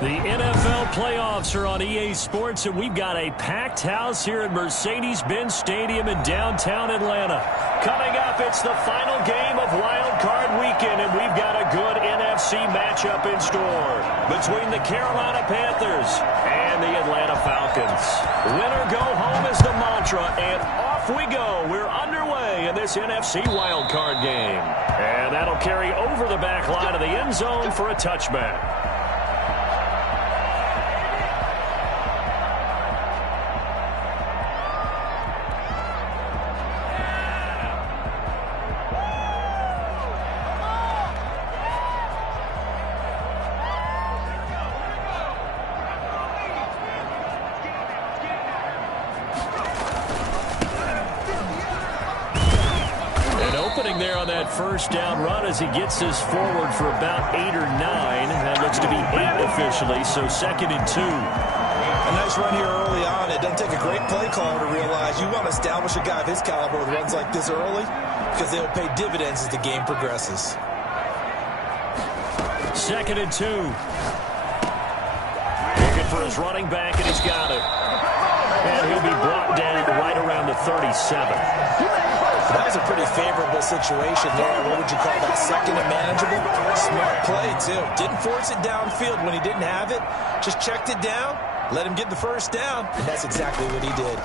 The NFL playoffs are on EA Sports, and we've got a packed house here at Mercedes-Benz Stadium in downtown Atlanta. Coming up, it's the final game of Wild Card Weekend, and we've got a good NFC matchup in store between the Carolina Panthers and the Atlanta Falcons. Win or go home is the mantra, and off we go. We're underway in this NFC Wild Card game. And that'll carry over the back line of the end zone for a touchback. There on that first down run as he gets this forward for about 8 or 9. That looks to be 8 officially, so 2nd and 2. A nice run here early on. It doesn't take a great play caller to realize you want to establish a guy of his caliber with runs like this early because they'll pay dividends as the game progresses. 2nd and 2. Looking for his running back, and he's got it. And he'll be brought down right around the 37. That was a pretty favorable situation there. What would you call that? Second and manageable? Smart play, too. Didn't force it downfield when he didn't have it. Just checked it down, let him get the first down, and that's exactly what he did.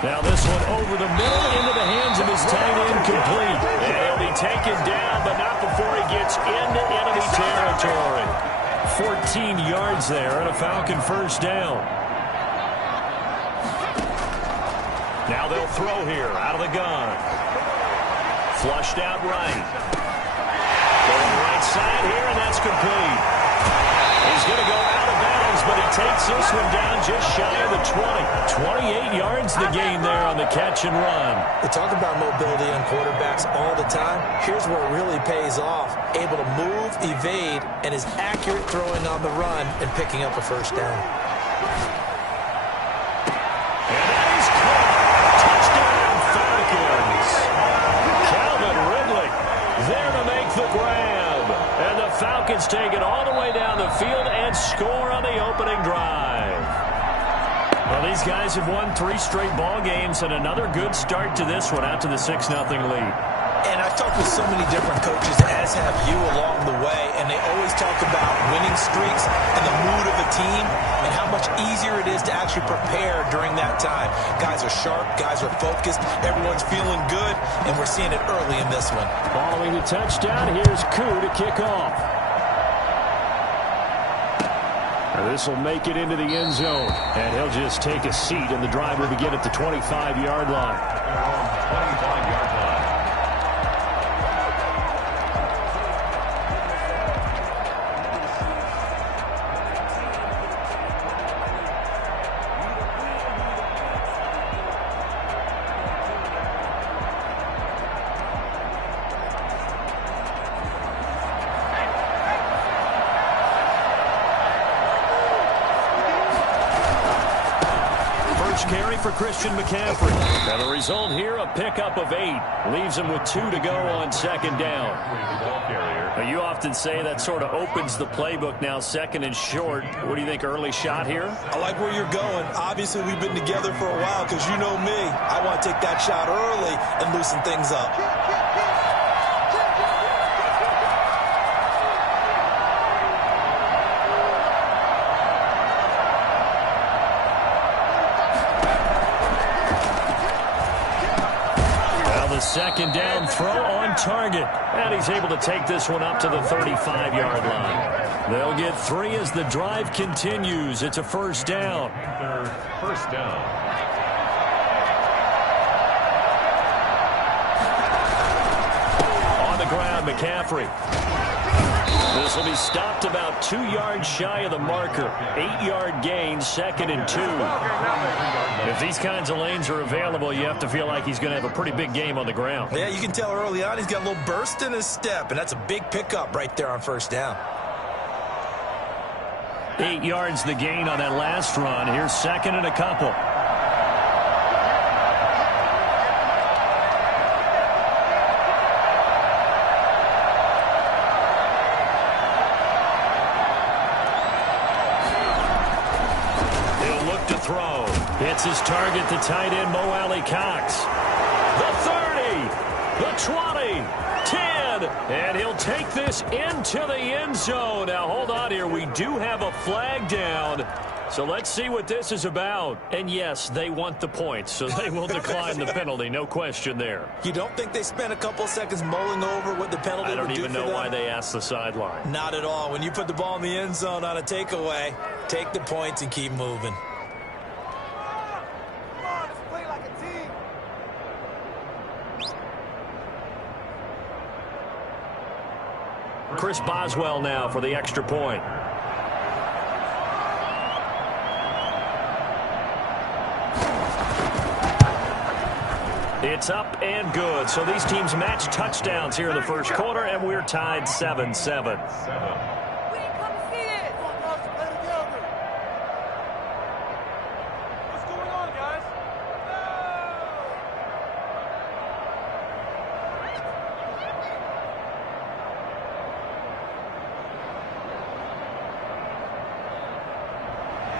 Now this one over the middle into the hands of his tight end, complete. And he'll be taken down, but not before he gets into enemy territory. 14 yards there and a Falcon first down. Now they'll throw here out of the gun. Flushed out right. Going right side here, and that's complete. He's going to go out of bounds, but he takes this one down just shy of the 20. 28 yards the gain there on the catch and run. We talk about mobility on quarterbacks all the time. Here's where it really pays off. Able to move, evade, and is accurate throwing on the run and picking up a first down. Falcons take it all the way down the field and score on the opening drive. Well, these guys have won 3 straight ball games and another good start to this one out to the 6-0 lead. And I've talked with so many different coaches, as have you along the way, and they always talk about winning streaks and the mood of a team and how much easier it is to actually prepare during that time. Guys are sharp, guys are focused, everyone's feeling good, and we're seeing it early in this one. Following the touchdown, here's Koo to kick off. This will make it into the end zone, and he'll just take a seat, and the drive will begin at the 25-yard line. 25-yard line. Carry for Christian McCaffrey. And the result here, a pickup of 8. Leaves him with 2 to go on 2nd down. Now, you often say that sort of opens the playbook now, 2nd and short. What do you think, early shot here? I like where you're going. Obviously, we've been together for a while because you know me. I want to take that shot early and loosen things up. Second down throw on target. And he's able to take this one up to the 35-yard line. They'll get 3 as the drive continues. It's a first down. First down. On the ground, McCaffrey. This will be stopped about 2 yards shy of the marker. 8-yard gain, 2nd and 2. If these kinds of lanes are available, you have to feel like he's going to have a pretty big game on the ground. Yeah, you can tell early on he's got a little burst in his step, and that's a big pickup right there on first down. 8 yards the gain on that last run. Here's 2nd and a couple. his target, the tight end, Mo Alley Cox. The 30, the 20, 10, and he'll take this into the end zone. Now, hold on here. We do have a flag down. So let's see what this is about. And, yes, they want the points, so they will decline the penalty. No question there. You don't think they spent a couple seconds mulling over what the penalty would do for them? I don't even know why they asked the sideline. Not at all. When you put the ball in the end zone on a takeaway, take the points and keep moving. Chris Boswell now for the extra point. It's up and good. So these teams match touchdowns here in the first quarter, and we're tied 7-7.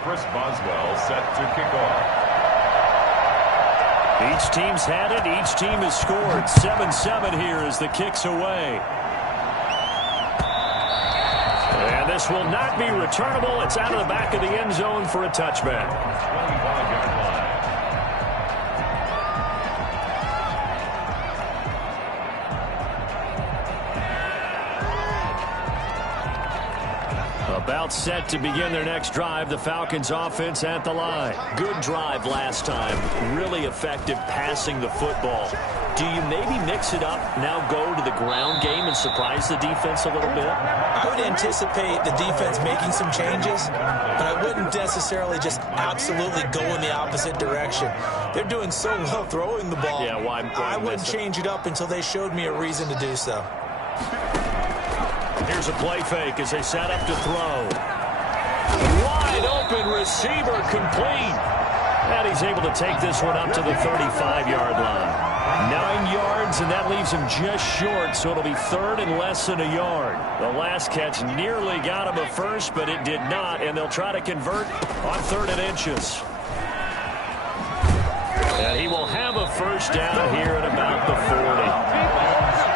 Chris Boswell set to kick off. Each team's had it. Each team has scored. 7-7 here as the kick's away. And this will not be returnable. It's out of the back of the end zone for a touchback. 25-yard line. About set to begin their next drive. The Falcons offense at the line. Good drive last time. Really effective passing the football. Do you maybe mix it up, now go to the ground game and surprise the defense a little bit? I would anticipate the defense making some changes, but I wouldn't necessarily just absolutely go in the opposite direction. They're doing so well throwing the ball. Yeah, why I wouldn't change it up until they showed me a reason to do so. Here's a play fake as they set up to throw. Wide open receiver complete. And he's able to take this one up to the 35-yard line. 9 yards, and that leaves him just short, so it'll be third and less than a yard. The last catch nearly got him a first, but it did not, and they'll try to convert on 3rd and inches. And he will have a first down here at about the 40.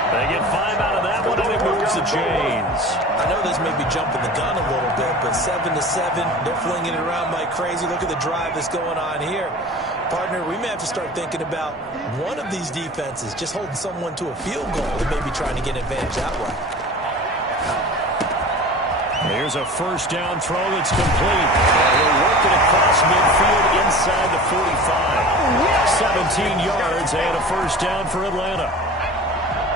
They get 5 out of that one, and it moves the chains. I know this may be jumping the gun a little bit, but 7-7, they're flinging it around like crazy. Look at the drive that's going on here. Partner, we may have to start thinking about one of these defenses just holding someone to a field goal and maybe trying to get an advantage that way. Here's a first down throw that's complete. He'll work it across midfield inside the 45. 17 yards and a first down for Atlanta.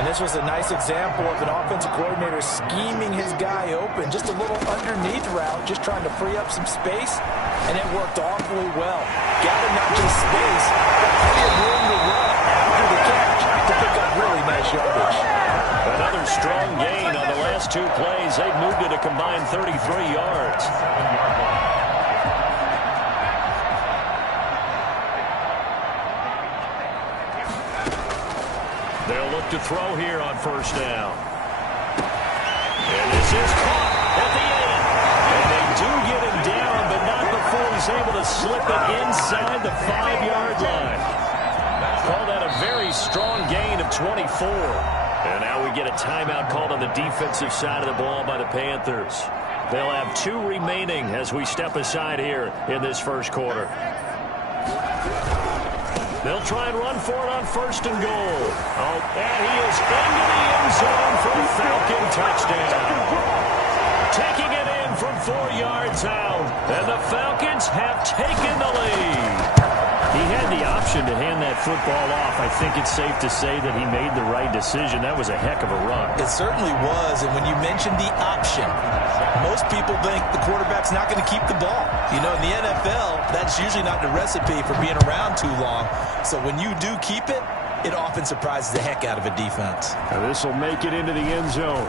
And this was a nice example of an offensive coordinator scheming his guy open. Just a little underneath route, just trying to free up some space, and it worked awfully well. Gathered not just space, but plenty of room to run after the catch to pick up really nice yardage. Another strong gain on the last 2 plays. They've moved it a combined 33 yards. They'll look to throw here on first down. And this is caught at the end. And they do get him down, but not before he's able to slip it inside the 5-yard line. Call that a very strong gain of 24. And now we get a timeout called on the defensive side of the ball by the Panthers. They'll have 2 remaining as we step aside here in this first quarter. They'll try and run for it on 1st and goal. Oh, and he is into the end zone for a Falcon touchdown. Taking it in from 4 yards out. And the Falcons have taken the lead. He had the option to hand that football off. I think it's safe to say that he made the right decision. That was a heck of a run. It certainly was, and when you mentioned the option, most people think the quarterback's not going to keep the ball. You know, in the NFL, that's usually not the recipe for being around too long. So when you do keep it, it often surprises the heck out of a defense. Now this will make it into the end zone.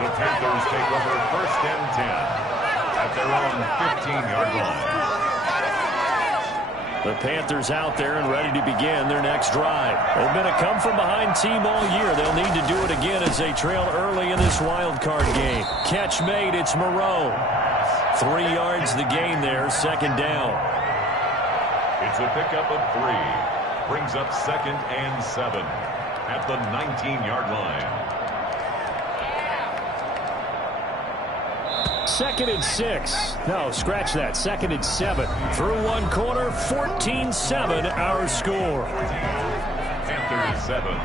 The Panthers take over 1st and 10. At their own 15-yard line. The Panthers out there and ready to begin their next drive. They've been a come-from-behind team all year. They'll need to do it again as they trail early in this wild card game. Catch made, it's Moreau. 3 yards the gain there, second down. It's a pickup of 3. Brings up 2nd and 7 at the 19-yard line. 2nd and 6. No, scratch that. 2nd and 7. Through one quarter, 14-7 our score. Panthers 7.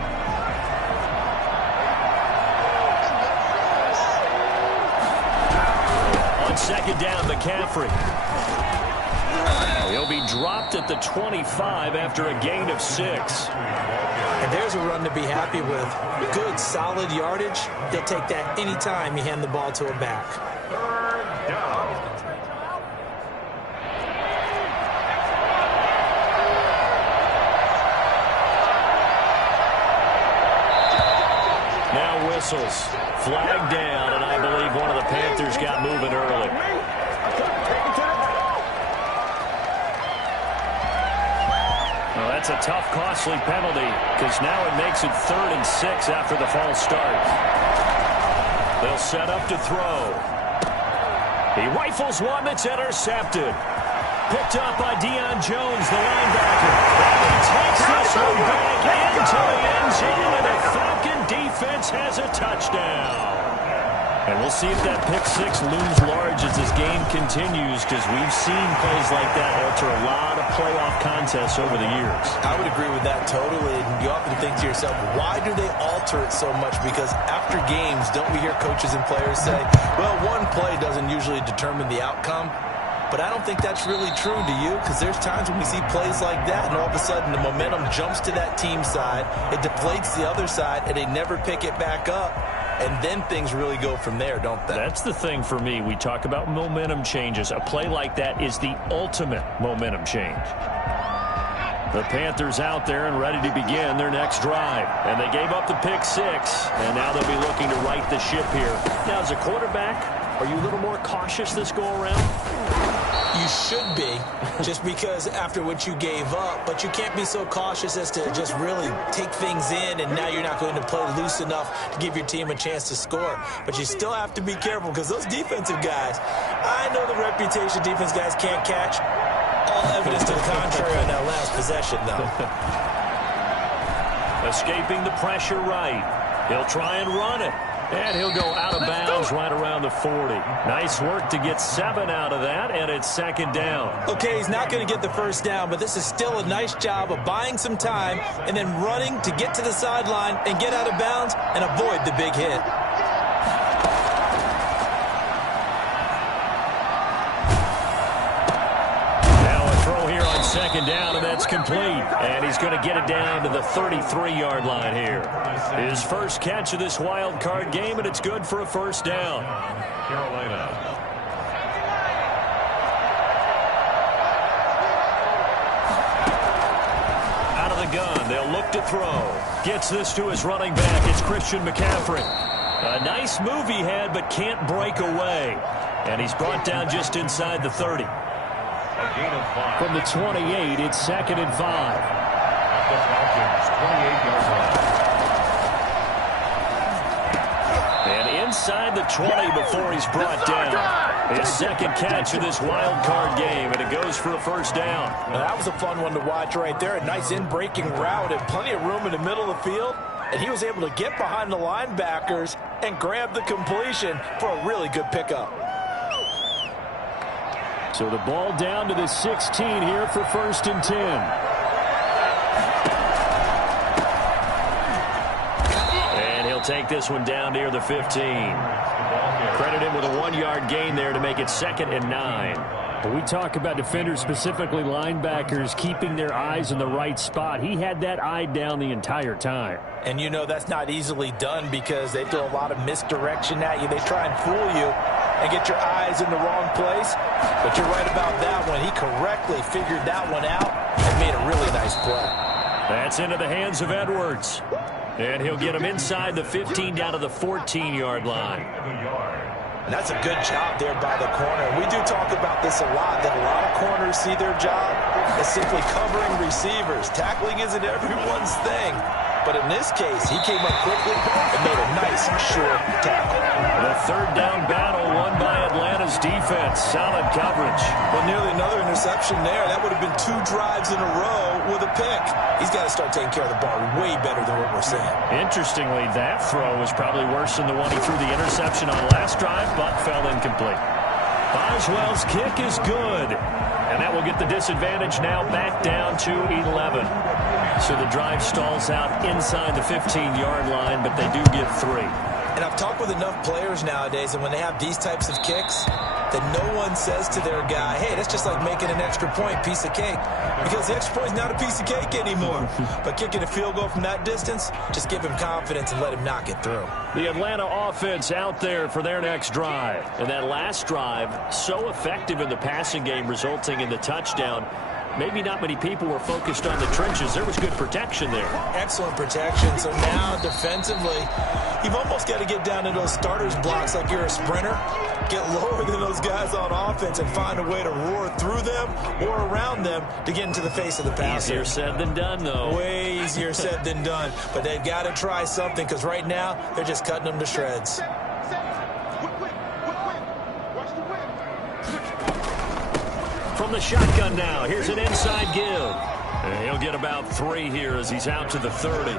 On second down, McCaffrey. He'll be dropped at the 25 after a gain of 6. And there's a run to be happy with. Good, solid yardage. He'll take that anytime you hand the ball to a back. 3rd down. Now whistles. Flag down, and I believe one of the Panthers got moving early. Well, that's a tough, costly penalty because now it makes it 3rd and 6 after the false start. They'll set up to throw. He rifles one that's intercepted. Picked up by Deion Jones, the linebacker. And he takes this one back into the end zone, and the Falcon defense has a touchdown. And we'll see if that pick 6 looms large as this game continues, because we've seen plays like that alter a lot of playoff contests over the years. I would agree with that totally. And you often think to yourself, why do they alter it so much? Because after games, don't we hear coaches and players say, well, one play doesn't usually determine the outcome. But I don't think that's really true, do you? Because there's times when we see plays like that, and all of a sudden the momentum jumps to that team side, it deflates the other side, and they never pick it back up. And then things really go from there, don't they? That's the thing for me. We talk about momentum changes. A play like that is the ultimate momentum change. The Panthers out there and ready to begin their next drive. And they gave up the pick 6, and now they'll be looking to right the ship here. Now, as a quarterback, are you a little more cautious this go-around? You should be, just because after what you gave up, but you can't be so cautious as to just really take things in, and now you're not going to play loose enough to give your team a chance to score. But you still have to be careful, because those defensive guys, I know the reputation defense guys can't catch. All evidence to the contrary on that last possession, though. Escaping the pressure right. He'll try and run it. And he'll go out of bounds right around the 40. Nice work to get 7 out of that, and it's second down. Okay, he's not going to get the first down, but this is still a nice job of buying some time and then running to get to the sideline and get out of bounds and avoid the big hit. Second down, and that's complete. And he's going to get it down to the 33-yard line here. His first catch of this wild card game, and it's good for a first down. Carolina. Out of the gun, they'll look to throw. Gets this to his running back. It's Christian McCaffrey. A nice move he had, but can't break away. And he's brought down just inside the 30. Gain of 5. From the 28, it's second and 5. At the Falcons' 28-yard line. And inside the 20 before he's brought down. His second catch of this wild card game, and it goes for a first down. Now, that was a fun one to watch right there. A nice in-breaking route and plenty of room in the middle of the field. And he was able to get behind the linebackers and grab the completion for a really good pickup. So the ball down to the 16 here for first and 10. And he'll take this one down near the 15. Credit him with a 1-yard gain there to make it second and 9. But we talk about defenders, specifically linebackers, keeping their eyes in the right spot. He had that eye down the entire time. And you know that's not easily done because they throw a lot of misdirection at you. They try and fool you and get your eyes in the wrong place. But you're right about that one. He correctly figured that one out and made a really nice play. That's into the hands of Edwards. And he'll get him inside the 15 down to the 14-yard line. And that's a good job there by the corner. We do talk about this a lot, that a lot of corners see their job as simply covering receivers. Tackling isn't everyone's thing. But in this case, he came up quickly and made a nice, short tackle. The third down battle won by Atlanta's Broncos defense. Solid coverage. Well, nearly another interception there. That would have been 2 drives in a row with a pick. He's got to start taking care of the ball way better than what we're seeing. Interestingly, that throw was probably worse than the one he threw the interception on last drive, but fell incomplete. Boswell's kick is good. And that will get the disadvantage now back down to 11. So the drive stalls out inside the 15-yard line, but they do get 3. And I've talked with enough players nowadays, and when they have these types of kicks, that no one says to their guy, hey, that's just like making an extra point, piece of cake. Because the extra point is not a piece of cake anymore. But kicking a field goal from that distance, just give him confidence and let him knock it through. The Atlanta offense out there for their next drive. And that last drive, so effective in the passing game, resulting in the touchdown. Maybe not many people were focused on the trenches. There was good protection there. Excellent protection. So now defensively, you've almost got to get down to those starters blocks like you're a sprinter. Get lower than those guys on offense and find a way to roar through them or around them to get into the face of the passer. Easier said than done, though. Way easier said than done. But they've got to try something because right now they're just cutting them to shreds. From the shotgun now, here's an inside give. And he'll get about 3 here as he's out to the 30.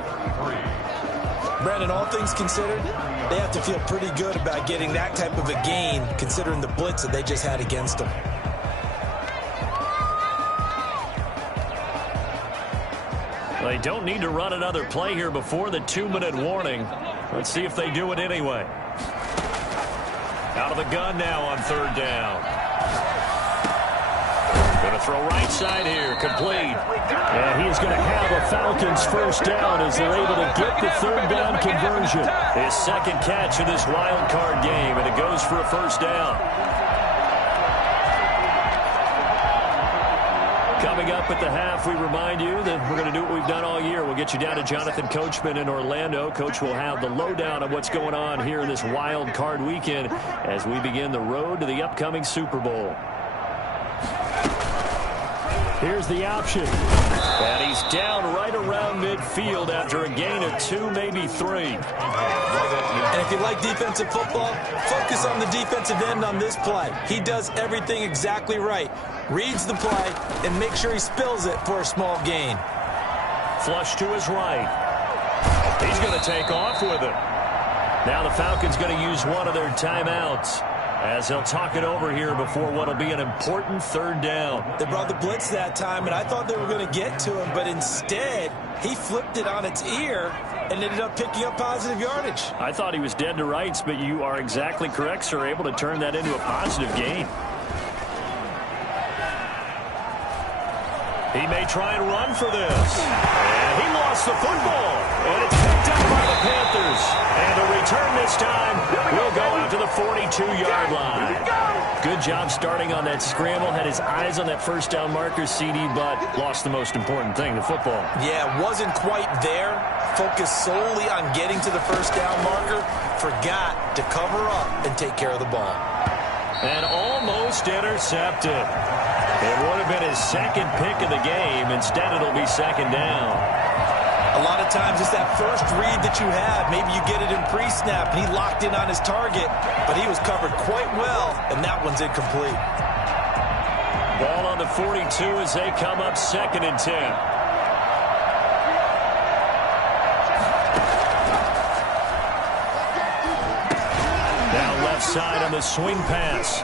Brandon, all things considered, they have to feel pretty good about getting that type of a gain considering the blitz that they just had against them. They don't need to run another play here before the 2-minute warning. Let's see if they do it anyway. Out of the gun now on 3rd down. Going to throw right side here, complete. And he's going to have a Falcons first down as they're able to get the 3rd down conversion. His 2nd catch of this wild card game, and it goes for a first down. Coming up at the half, we remind you that we're going to do what we've done all year. We'll get you down to Jonathan Coachman in Orlando. Coach will have the lowdown of what's going on here in this wild card weekend as we begin the road to the upcoming Super Bowl. Here's the option. And he's down right around midfield after a gain of 2, maybe 3. And if you like defensive football, focus on the defensive end on this play. He does everything exactly right. Reads the play and make sure he spills it for a small gain. Flush to his right. He's going to take off with it. Now the Falcons going to use one of their timeouts as they'll talk it over here before what will be an important 3rd down. They brought the blitz that time, and I thought they were going to get to him, but instead he flipped it on its ear and ended up picking up positive yardage. I thought he was dead to rights, but you are exactly correct, sir. Able to turn that into a positive gain. He may try and run for this. And he lost the football. And it's picked up by the Panthers. And the return this time will go out to the 42-yard line. Good job starting on that scramble. Had his eyes on that first down marker, CD, but lost the most important thing, the football. Yeah, wasn't quite there. Focused solely on getting to the first down marker. Forgot to cover up and take care of the ball. And almost intercepted. It would have been his 2nd pick of the game. Instead, it'll be 2nd down. A lot of times it's that first read that you have. Maybe you get it in pre-snap, and he locked in on his target, but he was covered quite well, and that one's incomplete. Ball on the 42 as they come up 2nd and 10. Now left side on the swing pass.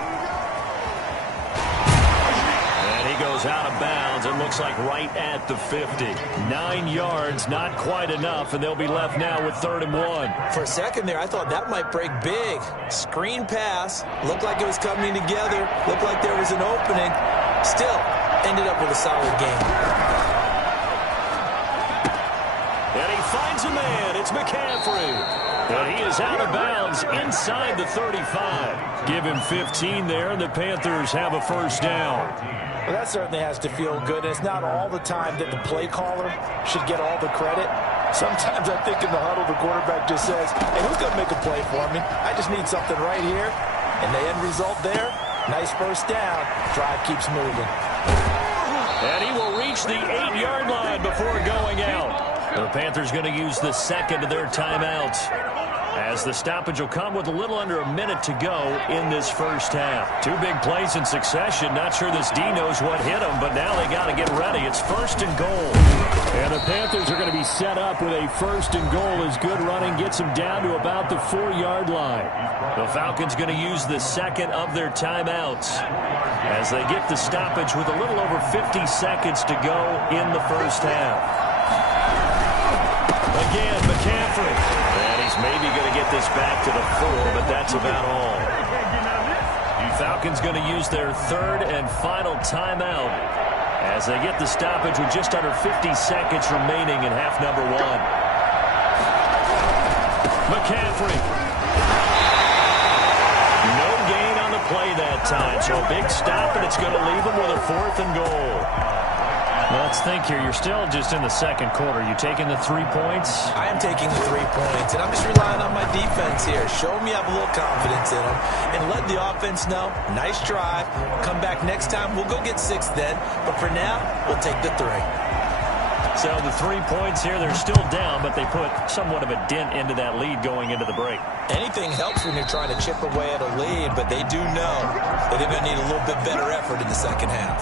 Goes out of bounds. It looks like right at the 50. 9 yards, not quite enough, and they'll be left now with 3rd and 1. For a second there, I thought that might break big. Screen pass. Looked like it was coming together. Looked like there was an opening. Still, ended up with a solid game. And he finds a man. It's McCaffrey. But he is out of bounds inside the 35. Give him 15 there, and the Panthers have a first down. Well, that certainly has to feel good. And it's not all the time that the play caller should get all the credit. Sometimes I think in the huddle, the quarterback just says, hey, who's going to make a play for me? I just need something right here. And the end result there, nice first down. Drive keeps moving. And he will reach the 8-yard line before going out. The Panthers going to use the 2nd of their timeouts. as the stoppage will come with a little under a minute to go in this first half. Two big plays in succession. Not sure this D knows what hit him, but now they got to get ready. It's first and goal. And the Panthers are going to be set up with a first and goal as good running gets them down to about the 4-yard line. The Falcons going to use the second of their timeouts as they get the stoppage with a little over 50 seconds to go in the first half. Again, McCaffrey. And he's maybe going to get this back to the 4, but that's about all. The Falcons going to use their third and final timeout as they get the stoppage with just under 50 seconds remaining in half number 1. McCaffrey. No gain on the play that time, so a big stop, and it's going to leave them with a 4th and goal. Let's think here. You're still just in the second quarter. You taking the 3 points? I am taking the 3 points, and I'm just relying on my defense here. Show me I have a little confidence in them, and let the offense know, nice drive. Come back next time. We'll go get 6 then, but for now, we'll take the 3. So the 3 points here, they're still down, but they put somewhat of a dent into that lead going into the break. Anything helps when you're trying to chip away at a lead, but they do know that they're going to need a little bit better effort in the second half.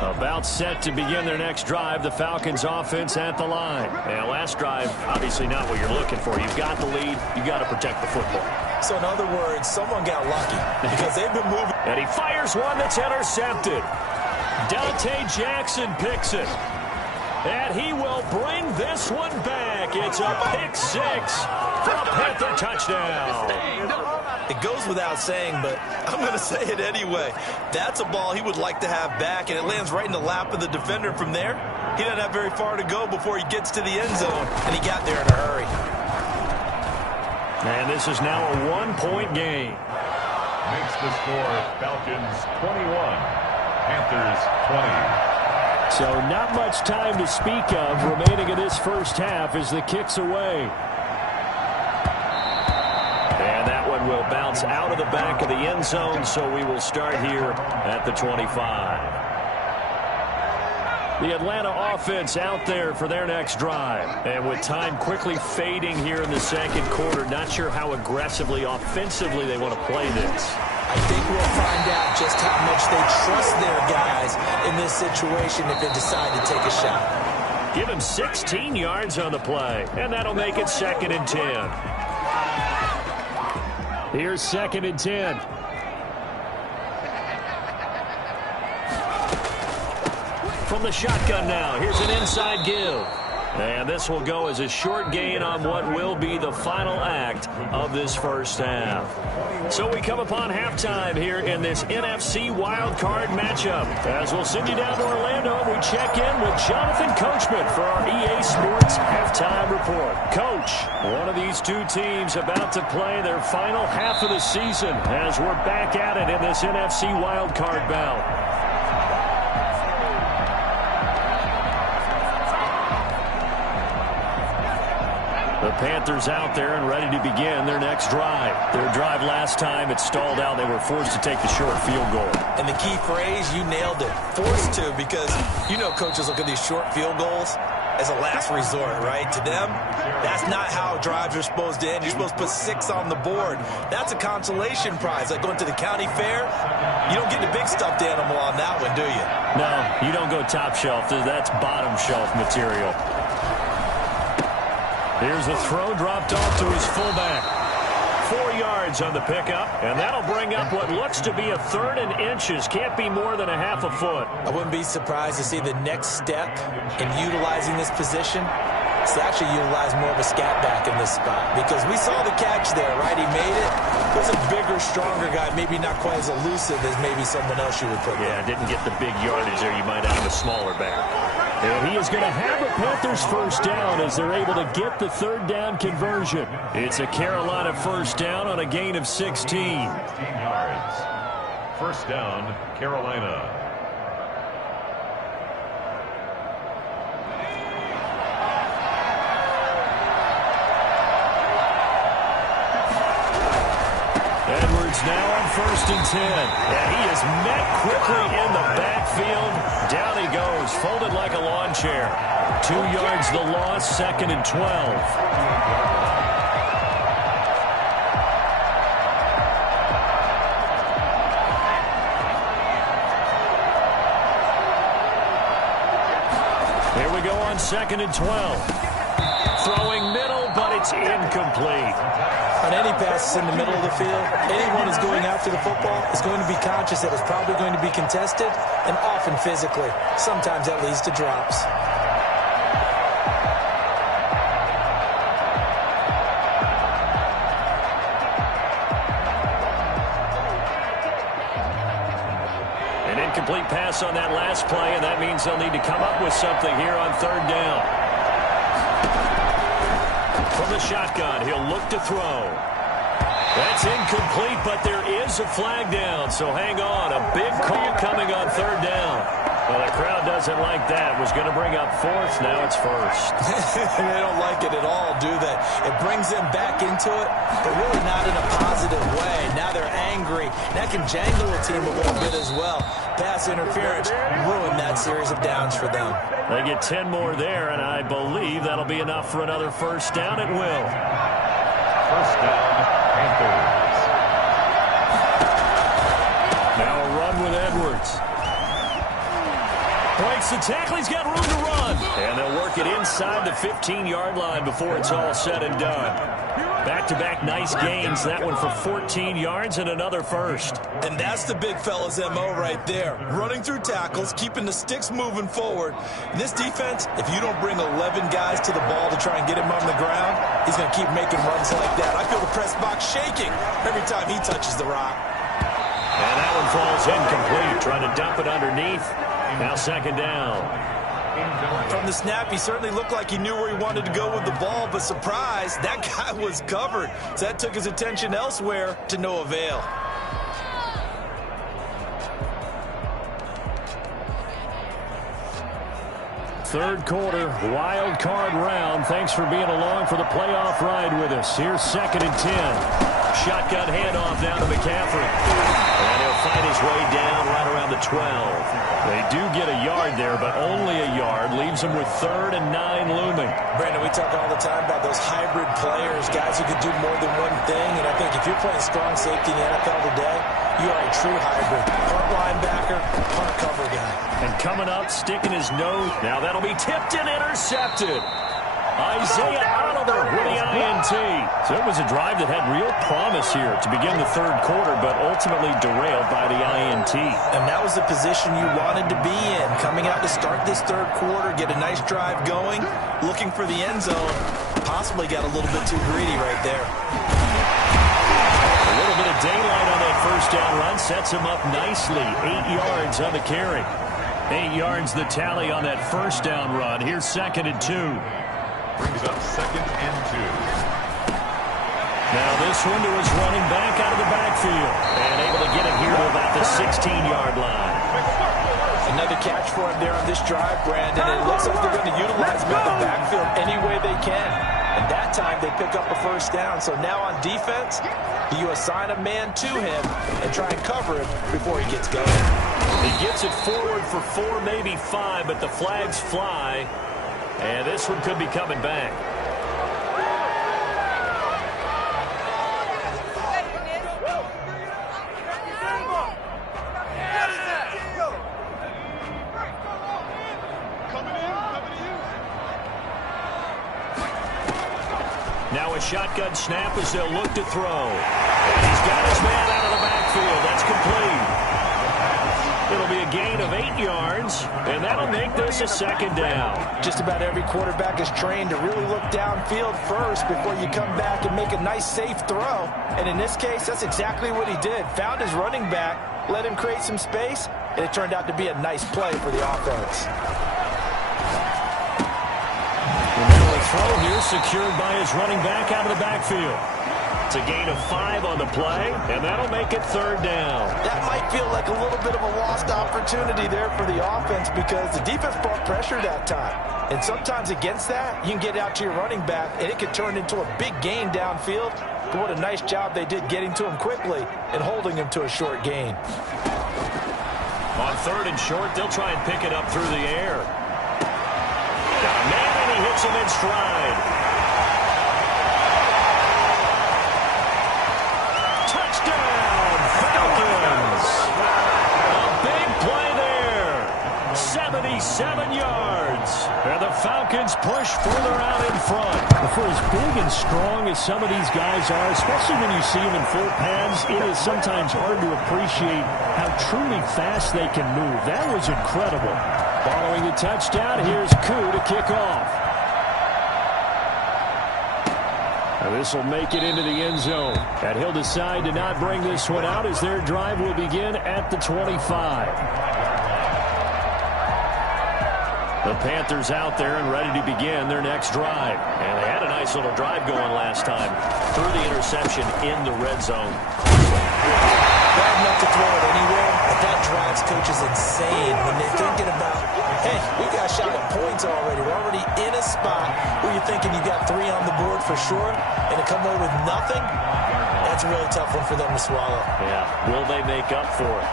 About set to begin their next drive, the Falcons offense at the line. And last drive, obviously not what you're looking for. You've got the lead. You've got to protect the football. So in other words, someone got lucky because they've been moving. And he fires one that's intercepted. Dante Jackson picks it. And he will bring this one back. It's a pick 6 for a Panther touchdown. It goes without saying, but I'm going to say it anyway. That's a ball he would like to have back, and it lands right in the lap of the defender from there. He doesn't have very far to go before he gets to the end zone, and he got there in a hurry. And this is now a 1-point game. Makes the score Falcons 21, Panthers 20. So not much time to speak of remaining in this first half as the kick's away. And that one will bounce out of the back of the end zone, so we will start here at the 25. The Atlanta offense out there for their next drive. And with time quickly fading here in the second quarter, not sure how aggressively, offensively they want to play this. I think we'll find out just how much they trust their guys in this situation if they decide to take a shot. Give him 16 yards on the play, and that'll make it 2nd and 10. Here's 2nd and 10. From the shotgun now, here's an inside give. And this will go as a short gain on what will be the final act of this first half. So we come upon halftime here in this NFC wildcard matchup. As we'll send you down to Orlando, we check in with Jonathan Coachman for our EA Sports Halftime Report. Coach, one of these two teams about to play their final half of the season as we're back at it in this NFC wildcard bout. The Panthers out there and ready to begin their next drive. Their drive last time, it stalled out. They were forced to take the short field goal. And the key phrase, you nailed it. Forced to, because you know coaches look at these short field goals as a last resort, right? To them, that's not how drives are supposed to end. You're supposed to put 6 on the board. That's a consolation prize. Like going to the county fair, you don't get the big stuffed animal on that one, do you? No, you don't go top shelf. That's bottom shelf material. Here's the throw dropped off to his fullback. 4 yards on the pickup, and that'll bring up what looks to be a 3rd and inches. Can't be more than a half a foot. I wouldn't be surprised to see the next step in utilizing this position. It's to actually utilize more of a scat back in this spot, because we saw the catch there, right? He made it. There's a bigger, stronger guy, maybe not quite as elusive as maybe someone else you would put there. Yeah, didn't get the big yardage there. You might have a smaller back. And he is going to have the Panthers first down as they're able to get the 3rd down conversion. It's a Carolina first down on a gain of 16. 16 yards. First down, Carolina. Edwards now on 1st and 10. And he is met quickly in the backfield. Down he goes, folded like a lawn chair. 2 yards the loss, 2nd and 12. Here we go on 2nd and 12. Throwing middle, but it's incomplete. On any passes in the middle of the field, anyone who's going after the football is going to be conscious that it's probably going to be contested, and often physically. Sometimes that leads to drops. An incomplete pass on that last play, and that means they'll need to come up with something here on 3rd down. From the shotgun, he'll look to throw. That's incomplete, but there is a flag down, so hang on. A big call coming on 3rd down. Well, the crowd doesn't like that. Was going to bring up 4th. Now it's 1st. They don't like it at all, do they? It brings them back into it, but really not in a positive way. Now they're angry. That can jangle a team a little bit as well. Pass interference ruined that series of downs for them. They get 10 more there, and I believe that'll be enough for another 1st down. It will. 1st down, Panthers. Now a run with Edwards. Breaks the tackle. He's got room to run. And they'll work it inside the 15-yard line before it's all said and done. Back-to-back nice gains. That one for 14 yards and another 1st. And that's the big fella's MO right there. Running through tackles, keeping the sticks moving forward. In this defense, if you don't bring 11 guys to the ball to try and get him on the ground, he's going to keep making runs like that. I feel the press box shaking every time he touches the rock. And that one falls incomplete. Trying to dump it underneath. Now 2nd down. From the snap, he certainly looked like he knew where he wanted to go with the ball, but surprise, that guy was covered. So that took his attention elsewhere to no avail. Third quarter, wild card round. Thanks for being along for the playoff ride with us. Here's 2nd and 10. Shotgun handoff down to McCaffrey. And he'll fight his way down right around the 12. They do get a yard there, but only a yard. Leaves them with 3rd and 9 looming. Brandon, we talk all the time about those hybrid players, guys who could do more than one thing. And I think if you're playing strong safety in the NFL today, you are a true hybrid. Punt linebacker, punt cover guy. And coming up, sticking his nose. Now that'll be tipped and intercepted. Isaiah Oliver with the INT. So it was a drive that had real promise here to begin the 3rd quarter, but ultimately derailed by the INT. And that was the position you wanted to be in. Coming out to start this 3rd quarter, get a nice drive going, looking for the end zone. Possibly got a little bit too greedy right there. A little bit of daylight on that 1st down run sets him up nicely. 8 yards on the carry. 8 yards the tally on that 1st down run. Here's 2nd and 2. Brings up 2nd and 2. Now this one to his running back out of the backfield. And able to get it here to about the 16-yard line. Another catch for him there on this drive, Brandon. And it looks like they're going to utilize him in the backfield any way they can. And that time they pick up a 1st down. So now on defense, you assign a man to him and try and cover him before he gets going. He gets it forward for 4, maybe 5, but the flags fly. And this one could be coming back. Now a shotgun snap as they'll look to throw. And he's got his man out of the backfield. That's complete. It'll be a gain of 8 yards, and that'll make this a 2nd down. Just about every quarterback is trained to really look downfield first before you come back and make a nice, safe throw. And in this case, that's exactly what he did. Found his running back, let him create some space, and it turned out to be a nice play for the offense. The throw here secured by his running back out of the backfield. It's a gain of 5 on the play, and that'll make it 3rd down. That might feel like a little bit of a lost opportunity there for the offense because the defense brought pressure that time. And sometimes against that, you can get out to your running back, and it could turn into a big gain downfield. but what a nice job they did getting to him quickly and holding him to a short gain. On 3rd and short, they'll try and pick it up through the air. Got a man, and he hits him in stride. Touchdown, Falcons! A big play there. 77 yards. And the Falcons push further out in front. For as big and strong as some of these guys are, especially when you see them in full pads, it is sometimes hard to appreciate how truly fast they can move. That was incredible. Following the touchdown, here's Koo to kick off. And this will make it into the end zone. And he'll decide to not bring this one out as their drive will begin at the 25. The Panthers out there and ready to begin their next drive. And they had a nice little drive going last time. Through the interception in the red zone. Bad enough to throw it anywhere, but that drives coaches insane when they're thinking about, hey, we got a shot at points already. We're already in a spot where you're thinking you got 3 on the board for sure, and to come away with nothing, that's a really tough one for them to swallow. Yeah, will they make up for it?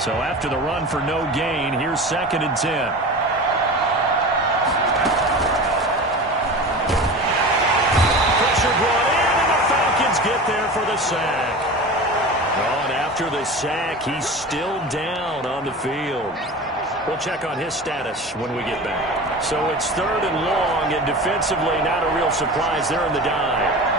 So after the run for no gain, here's 2nd and 10. Pressure brought in, and the Falcons get there for the sack. Oh, and after the sack, he's still down on the field. We'll check on his status when we get back. So it's 3rd and long, and defensively not a real surprise there in the dive.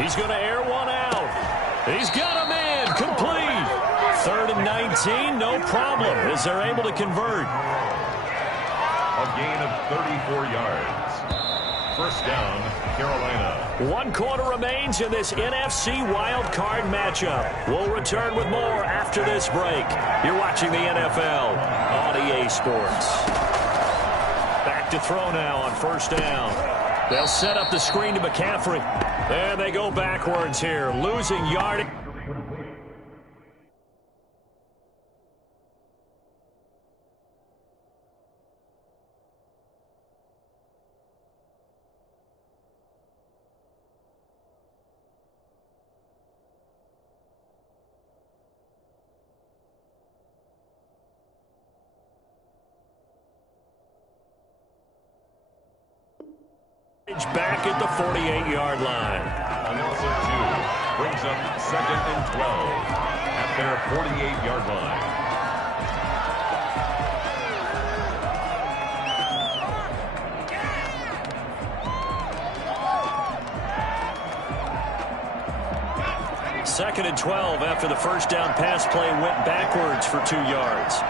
He's going to air one out. He's got a man complete. 3rd and 19, no problem as they're able to convert. A gain of 34 yards. 1st down, Carolina. 1 quarter remains in this NFC wild card matchup. We'll return with more after this break. You're watching the NFL on EA Sports. Back to throw now on 1st down. They'll set up the screen to McCaffrey. And they go backwards here, losing yardage. Back at the 48-yard line. A loss of 2 brings up 2nd and 12 at their 48-yard line. Second and 12 after the 1st down pass play went backwards for 2 yards.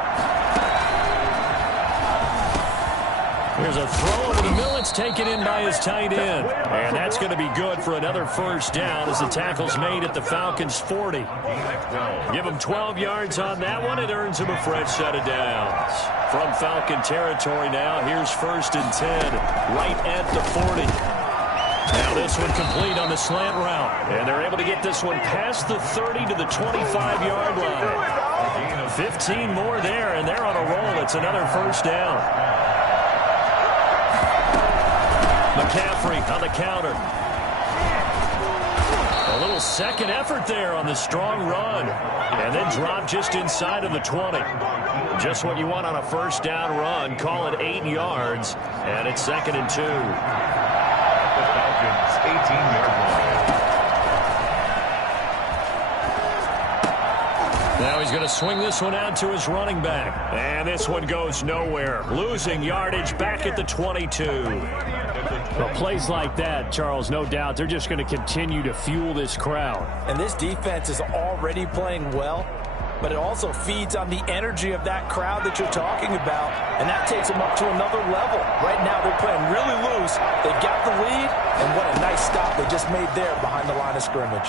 Here's a throw over the middle. It's taken in by his tight end. And that's going to be good for another 1st down as the tackle's made at the Falcons' 40. Give him 12 yards on that one. It earns him a fresh set of downs. From Falcon territory now, here's 1st and 10, right at the 40. Now this one complete on the slant route. And they're able to get this one past the 30 to the 25-yard line. 15 more there, and they're on a roll. It's another 1st down. McCaffrey on the counter. A little second effort there on the strong run. And then drop just inside of the 20. Just what you want on a 1st down run. Call it 8 yards. And it's 2nd and 2. The Falcons, 18-yard line. Now he's going to swing this one out to his running back. And this one goes nowhere. Losing yardage back at the 22. Well, plays like that, Charles, no doubt, they're just going to continue to fuel this crowd. And this defense is already playing well, but it also feeds on the energy of that crowd that you're talking about, and that takes them up to another level. Right now they're playing really loose. They've got the lead, and what a nice stop they just made there behind the line of scrimmage.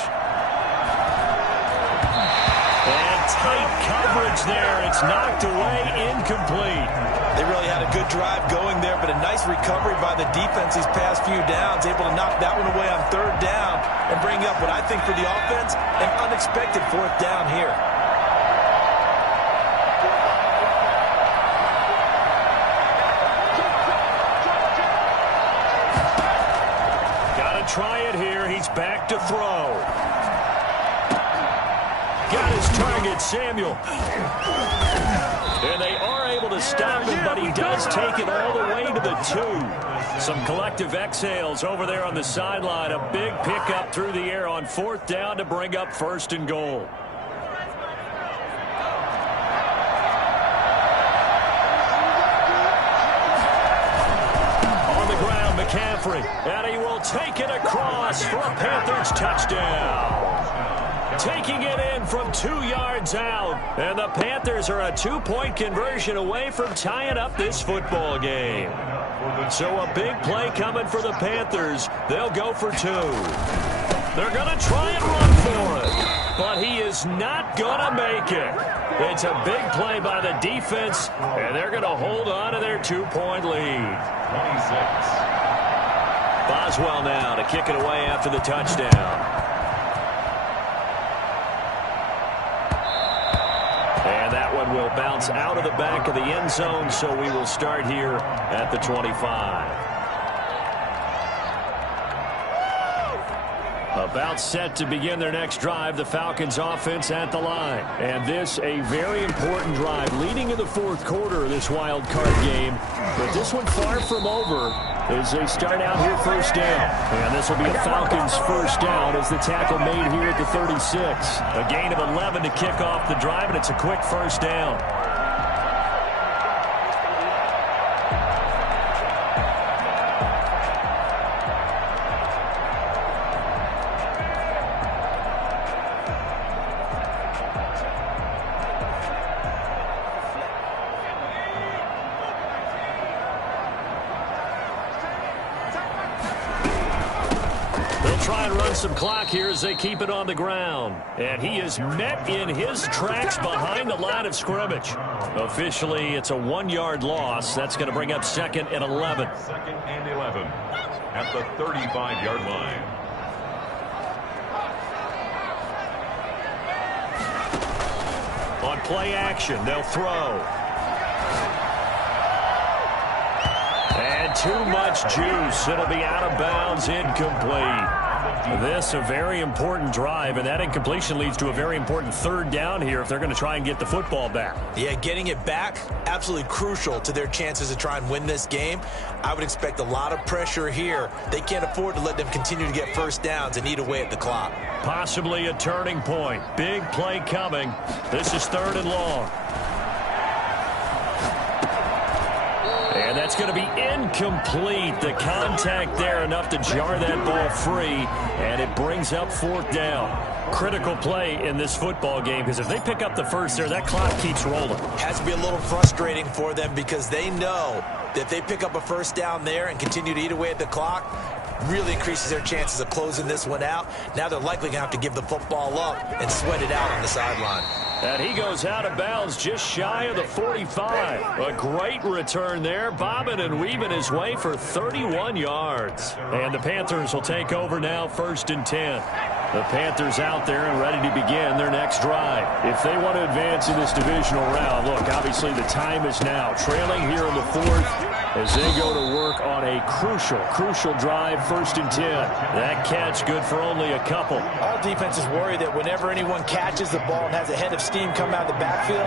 And tight coverage there. It's knocked away, incomplete. They really had a good drive going there, but a nice recovery by the defense these past few downs, able to knock that one away on 3rd down and bring up what I think for the offense, an unexpected fourth down here. Try it here. He's back to throw. Got his target, Samuel. And they are able to stop him, but he does take it all the way to the 2. Some collective exhales over there on the sideline. A big pickup through the air on fourth down to bring up first and goal. McCaffrey, and he will take it across for a Panthers touchdown. Taking it in from 2 yards out, and the Panthers are a 2-point conversion away from tying up this football game. So a big play coming for the Panthers. They'll go for 2. They're going to try and run for it, but he is not going to make it. It's a big play by the defense, and they're going to hold on to their 2-point lead. 26. Boswell now to kick it away after the touchdown. And that one will bounce out of the back of the end zone, so we will start here at the 25. About set to begin their next drive, the Falcons offense at the line. And this a very important drive leading in the fourth quarter of this wild card game. But this one far from over as they start out here first down. And this will be a Falcons first down as the tackle made here at the 36. A gain of 11 to kick off the drive, and it's a quick first down. Try and run some clock here as they keep it on the ground. And he is met in his tracks behind the line of scrimmage. Officially, it's a 1-yard loss. That's going to bring up 2nd and 11. 2nd and 11 at the 35-yard line. On play action, they'll throw. And too much juice. It'll be out of bounds, incomplete. This a very important drive, and that incompletion leads to a very important third down here if they're going to try and get the football back. Yeah, getting it back, absolutely crucial to their chances to try and win this game. I would expect a lot of pressure here. They can't afford to let them continue to get first downs and eat away at the clock. Possibly a turning point. Big play coming. This is 3rd and long. And that's going to be incomplete. The contact there enough to jar that ball free, and it brings up 4th down. Critical play in this football game, because if they pick up the first there, that clock keeps rolling. Has to be a little frustrating for them because they know that if they pick up a first down there and continue to eat away at the clock, really increases their chances of closing this one out. Now they're likely going to have to give the football up and sweat it out on the sideline. And he goes out of bounds just shy of the 45. A great return there, bobbing and weaving his way for 31 yards. And the Panthers will take over now, 1st and 10. The Panthers out there and ready to begin their next drive. If they want to advance in this divisional round, look, obviously the time is now. Trailing here in the 4th as they go to work on a crucial drive, 1st and 10. That catch good for only a couple. All defenses worry that whenever anyone catches the ball and has a head of steam come out of the backfield,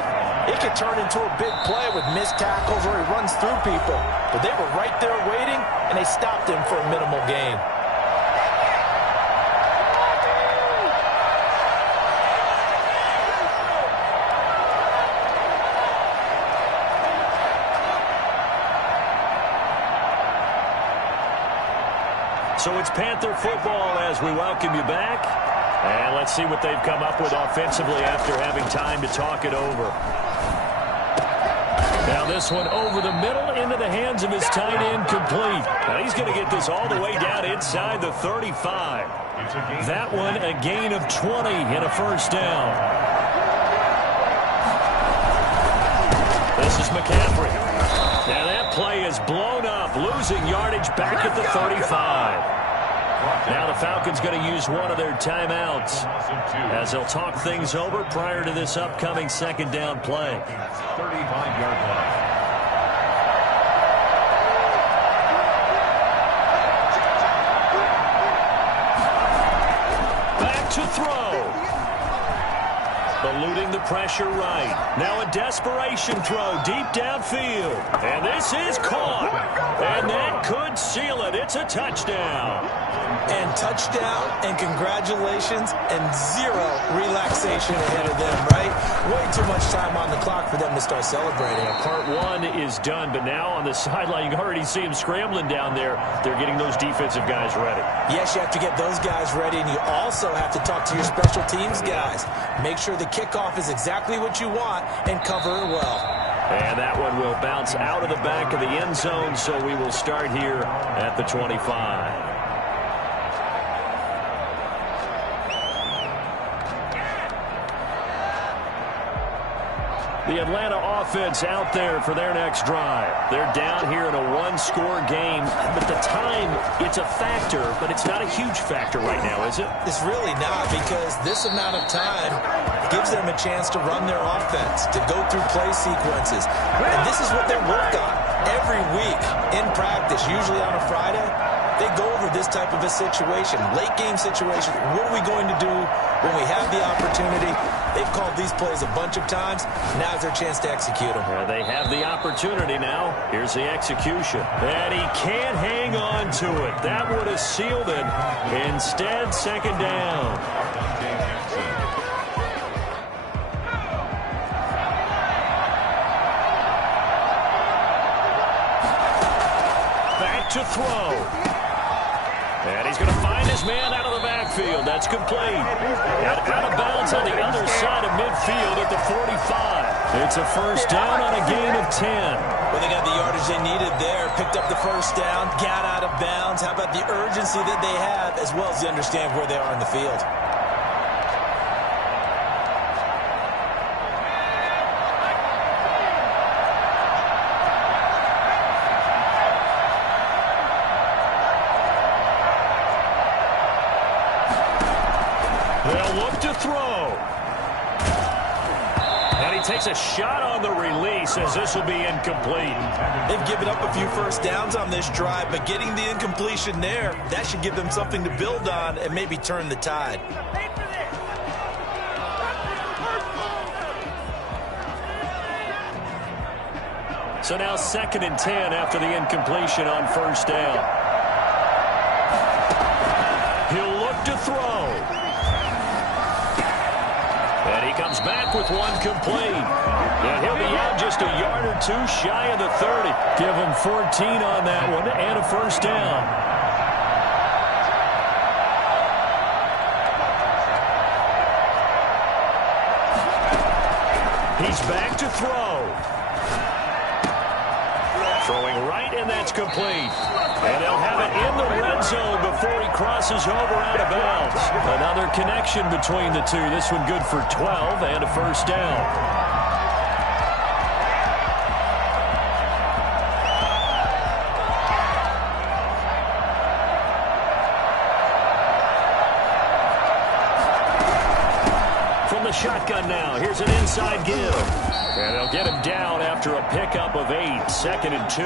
it can turn into a big play with missed tackles or he runs through people. But they were right there waiting, and they stopped him for a minimal gain. So it's Panther football as we welcome you back. And let's see what they've come up with offensively after having time to talk it over. Now this one over the middle into the hands of his tight end, complete. Now he's going to get this all the way down inside the 35. That one a gain of 20 and a first down. This is McCaffrey. Now that play is blown up, losing yardage back at the 35. Now the Falcons going to use one of their timeouts as they'll talk things over prior to this upcoming second down play. 35-yard line. Back to throw. Eluding the pressure right. Now a desperation throw deep downfield. And this is caught. And that could seal it. It's a touchdown. And touchdown and congratulations and zero relaxation ahead of them, right? Way too much time on the clock for them to start celebrating. Part one is done, but now on the sideline, you can already see them scrambling down there. They're getting those defensive guys ready. Yes, you have to get those guys ready, and you also have to talk to your special teams guys. Make sure the kickoff is exactly what you want and cover it well. And that one will bounce out of the back of the end zone, so we will start here at the 25. The Atlanta offense out there for their next drive. They're down here in a one-score game, but the time, it's a factor, but it's not a huge factor right now, is it? It's really not, because this amount of time gives them a chance to run their offense, to go through play sequences. And this is what they work on every week in practice, usually on a Friday. They go over this type of a situation, late-game situation. What are we going to do when we have the opportunity? They've called these plays a bunch of times. Now's their chance to execute them. They have the opportunity now. Here's the execution. And he can't hang on to it. That would have sealed it. Instead, second down. Back to throw. And he's going to find his man out of the backfield. That's complete. And out of bounds on the other side of midfield at the 45. It's a first down on a gain of 10. Well, they got the yardage they needed there. Picked up the first down, got out of bounds. How about the urgency that they have, as well as they understand where they are in the field? They'll look to throw. And he takes a shot on the release as this will be incomplete. They've given up a few first downs on this drive, but getting the incompletion there, that should give them something to build on and maybe turn the tide. So now 2nd and 10 after the incompletion on first down. He'll look to throw. And he comes back with one complete. And he'll be out just a yard or two shy of the 30. Give him 14 on that one and a first down. He's back to throw. Throwing right, and that's complete. And they'll have it in the red zone before he crosses over out of bounds. Another connection between the two. This one good for 12 and a first down. Shotgun now. Here's an inside give. And they'll get him down after a pickup of 8. 2nd and 2.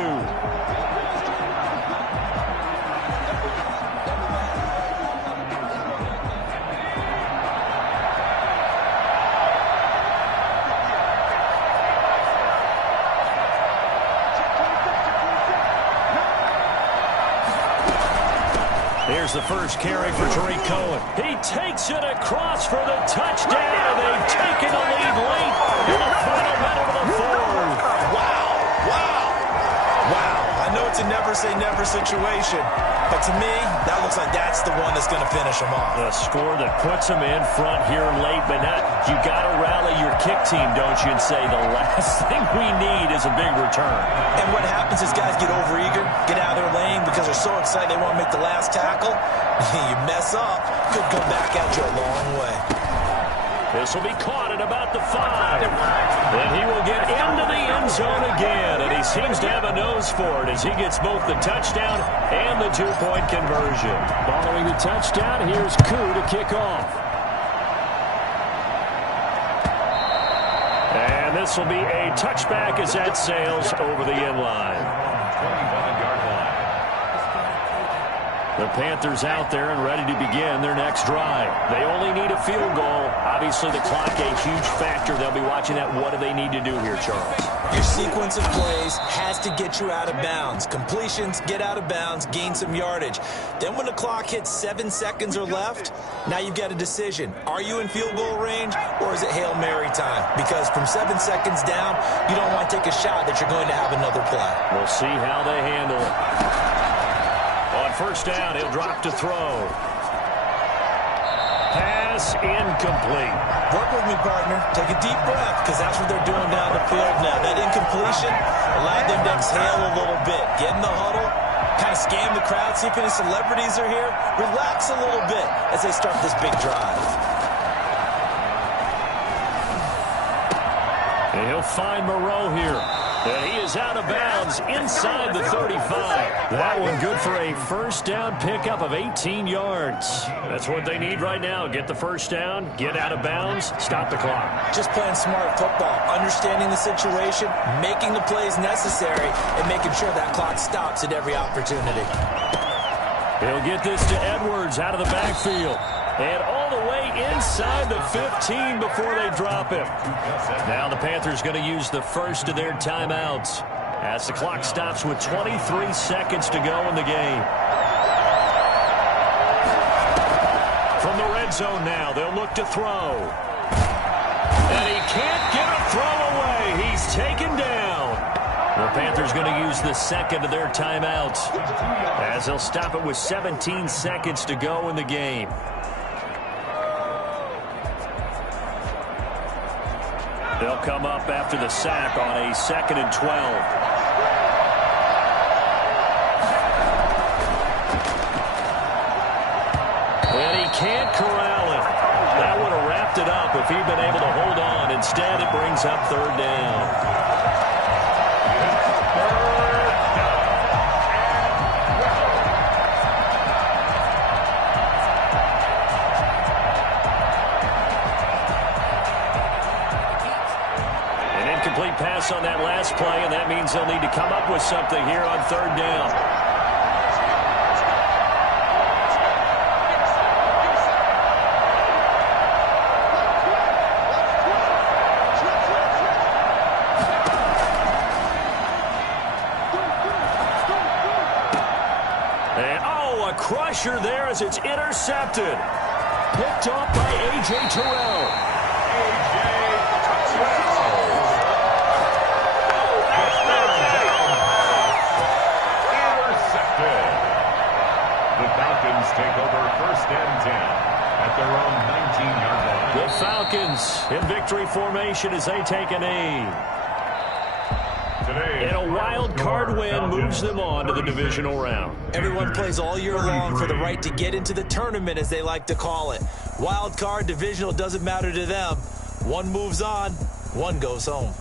Here's the first carry for Tariq Cohen. He takes it across for the touchdown, and they've taken the lead late in the final minute of the fourth. Wow, wow, wow. I know it's a never-say-never situation, but to me, that looks like that's the one that's going to finish them off. A score that puts them in front here late, but not. You got to rally your kick team, don't you, and say the last thing we need is a big return. And what happens is guys get overeager, get out of their lane because they're so excited they want to make the last tackle. You mess up, could come back at you a long way. This will be caught at about the 5. And he will get into the end zone again. And he seems to have a nose for it as he gets both the touchdown and the two-point conversion. Following the touchdown, here's Koo to kick off. And this will be a touchback as that sails over the end line. 25-yard line. The Panthers out there and ready to begin their next drive. They only need a field goal. Obviously, the clock a huge factor. They'll be watching that. What do they need to do here, Charles? Your sequence of plays has to get you out of bounds. Completions, get out of bounds, gain some yardage. Then when the clock hits 7 seconds or left, now you've got a decision. Are you in field goal range or is it Hail Mary time? Because from 7 seconds down, you don't want to take a shot that you're going to have another play. We'll see how they handle it. On first down, he'll drop to throw. Pass incomplete. Work with me, partner. Take a deep breath, because that's what they're doing down the field now. That incompletion allowed them to exhale a little bit. Get in the huddle, kind of scan the crowd, see if any celebrities are here. Relax a little bit as they start this big drive. And he'll find Moreau here. And he is out of bounds inside the 35. That one good for a first down pickup of 18 yards. That's what they need right now. Get the first down, get out of bounds, stop the clock. Just playing smart football, understanding the situation, making the plays necessary, and making sure that clock stops at every opportunity. He'll get this to Edwards out of the backfield. And all the way inside the 15 before they drop him. Now the Panthers going to use the first of their timeouts as the clock stops with 23 seconds to go in the game. From the red zone now, they'll look to throw. And he can't get a throw away. He's taken down. The Panthers going to use the second of their timeouts as they'll stop it with 17 seconds to go in the game. They'll come up after the sack on a 2nd and 12. And he can't corral it. That would have wrapped it up if he'd been able to hold on. Instead, it brings up 3rd down. Pass on that last play, and that means they'll need to come up with something here on 3rd down. And, a crusher there as it's intercepted. Picked off by A.J. Terrell. Falcons take over 1st and 10 at their own 19-yard line. The Falcons in victory formation as they take an aim. And a wild card win moves them on to the divisional round. Everyone plays all year long for the right to get into the tournament, as they like to call it. Wild card, divisional, doesn't matter to them. One moves on, one goes home.